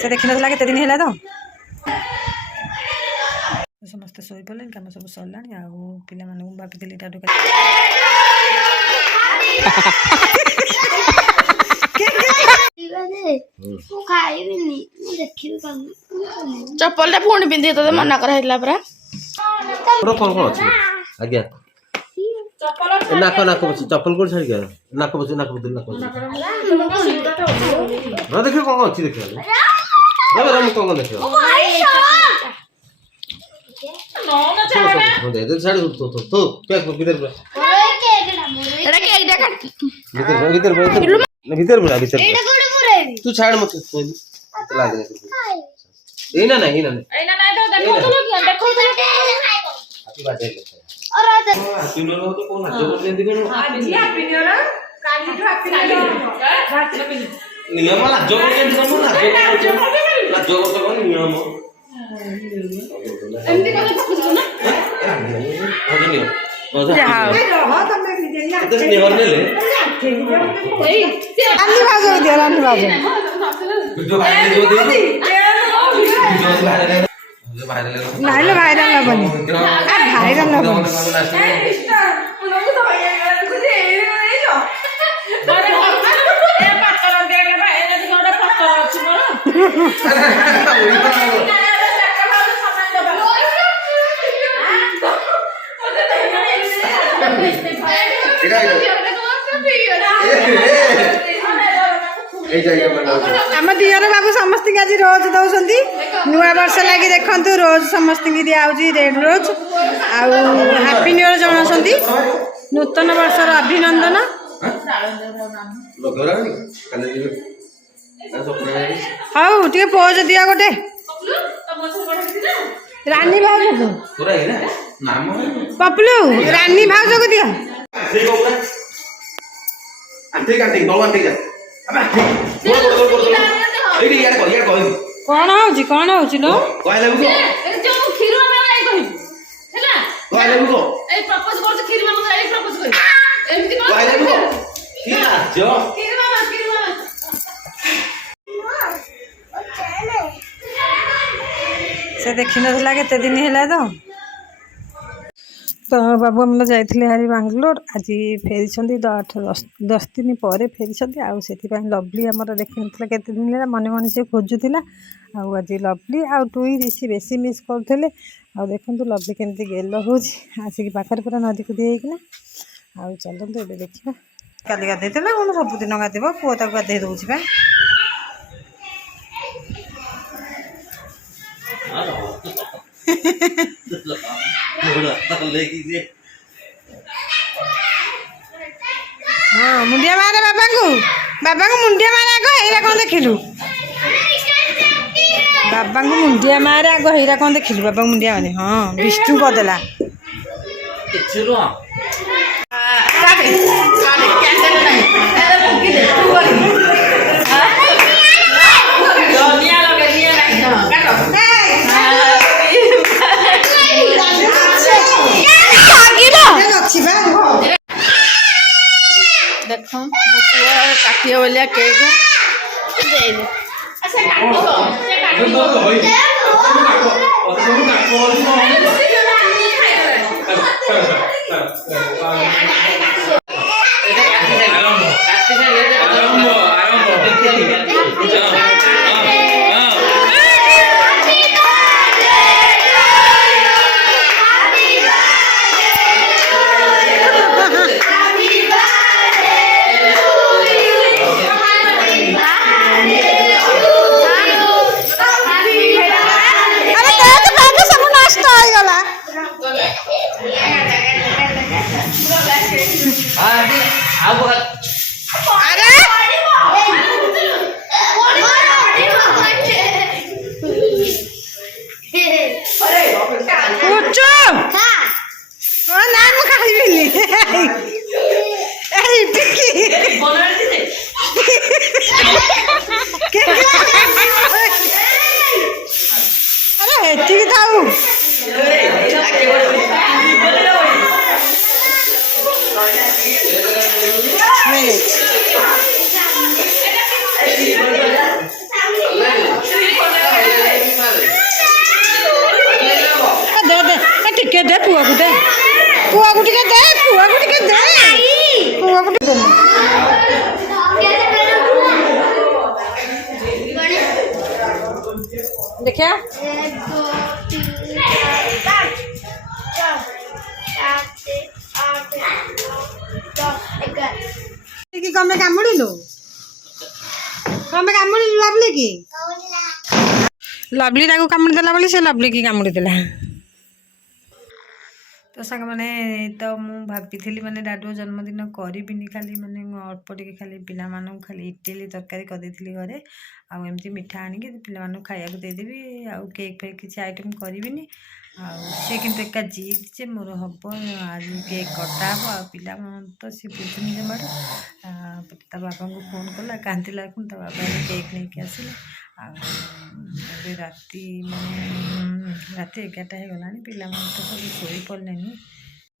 से देखी ना केते दिन है तो समस्त शोई पड़े कम सब सरला पिला मानू भाभी इटा चप्पल पुणी पिंधि तो मना कराइला परा कौन कौन अच्छी आज्ञा नाक नाक बस चप्पल को छाड़ गया नाक बस ना देखियो कौन अच्छी देखियो राम कौन देखियो दे दे छाड़ तो क्या भीतर एटा के एटा काट भीतर भीतर भीतर भीतर एटा कोड पुरे तू छाड़ मत चला दे ए ना नहीं तो देखो हैप्पी बर्थडे और हैप्पी न्यू ईयर तो कोन जो जल्दी करो आज हैप्पी न्यू ईयर काली तो हैप्पी न्यू ईयर नियम ला जो जल्दी करो ना जो तो कोन नियम एंदी कला कुछ ना हो नियम हां तुमने नियम तो नियम ने ले ए रानी बाजो दे रानी बाजो जो बाहर जो दे जो बाहर ले भाइरल ना बनी भाइरल ना बनी आम दियर बाबू समस्त आज रोज दौरान नुआ वर्ष लगी देखु रोज समस्त दिया रेड रोज आउ हैप्पी न्यू ईयर जनावती नूतन वर्षर अभिनंदन हाउ टे पोज दिया गोटे रानी भाज को पपलू रानी भाज को दिया कौन होची कौन होची लो कहले जो खीर में आई कहि हैला कहले को ए प्रपोज कर खीर में आई प्रपोज कर एमती कोन कहले को खीर जो खीर में से देखी ना केते दिन है तो बाबू आम जाइए हारी बांगलोर आज फेरी 8-10 दिन पर फेरी आउ लवली आम देखी ना केते दिन है मन मन से खोजुला आज लवली आउ टुई ऋषि बेसी मिस करते देखो लवली केमती गेल हो आसिक पाखे पूरा नदी को दिना आउ चलते ये देखा काली गाधे कौन सबुदिन गाधब पुओ तक गाधे दूसरा हाँ मुंडिया मारे बाबा को मुंडिया मारे आग हेरा कौन देखिलु बाबा को मुंडिया मारे आग हेरा कौन देखिलु बाबा को मुंडिया मारे हाँ विष्णु करदेला देखो काटिए बोलिया केक दे दे अच्छा देखिया कि कमे कामुड़िलु लवली की लवली ताको कामुड़ी देला बोली से लवली की कामुड़ी देला। तो सांग मैंने तो मुझे भाभी मैंने डाडू जन्मदिन करी खाली मैंने अल्प टे खाली पिला खाली इडली तरकारी करदेली घरे आमती मिठा आणिकी पिला खाया देदेवी आउ केक फेक किसी आइटम करी सी कि एका जिद जे मोर हम आज केक कटा हे आ पिला तो सी बुझुनी जमार ता बाबा को फोन कला कांदिला ता बाबा केक नहीं के आसिले अभी राति मैंने राति 11टा हो गला पिला तो सब शोई पड़े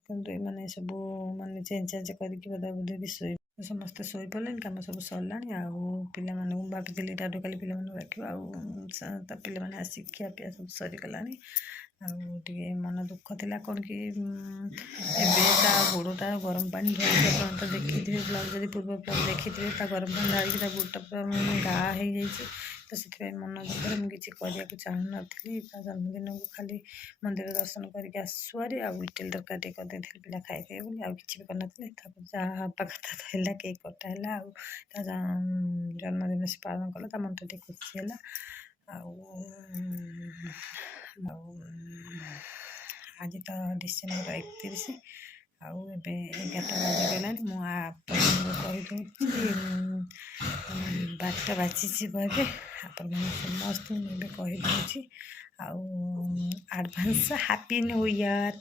किंतु मैंने सब माने चेंज चेंज करके बदा बुधे भी शोई समस्ते शोई पड़े कम सब सरला पिला भाभी डाडू काली पिला रखा पिला मैंने आसिक खिया पिया सब सरीगला आगे मन दुख थी कौन कि गोड़टा गरम पानी ढाई तो देखी थे ब्लग जब पूर्व ब्लग देखी थे गरम पानी ढाई गोड़टा पूरा घा हो जाए तो से मन दुखरे मुझे करने को चाहू नी जन्मदिन को खाली मंदिर दर्शन करके आसुआरी इडली तरकारी करदे पिला खाइबे बोली आउ किसी भी करना जहाँ हवा कथा तो है केक कटा है जन्मदिन से पालन कला मन तो खुशी है आज तो डिसेम्बर 31 आउ ए 11टा बाजिगला मुझे 12टा बाजी भावे आपण समस्त मुझे कहीदे आडभांस हैप्पी न्यू ईयर।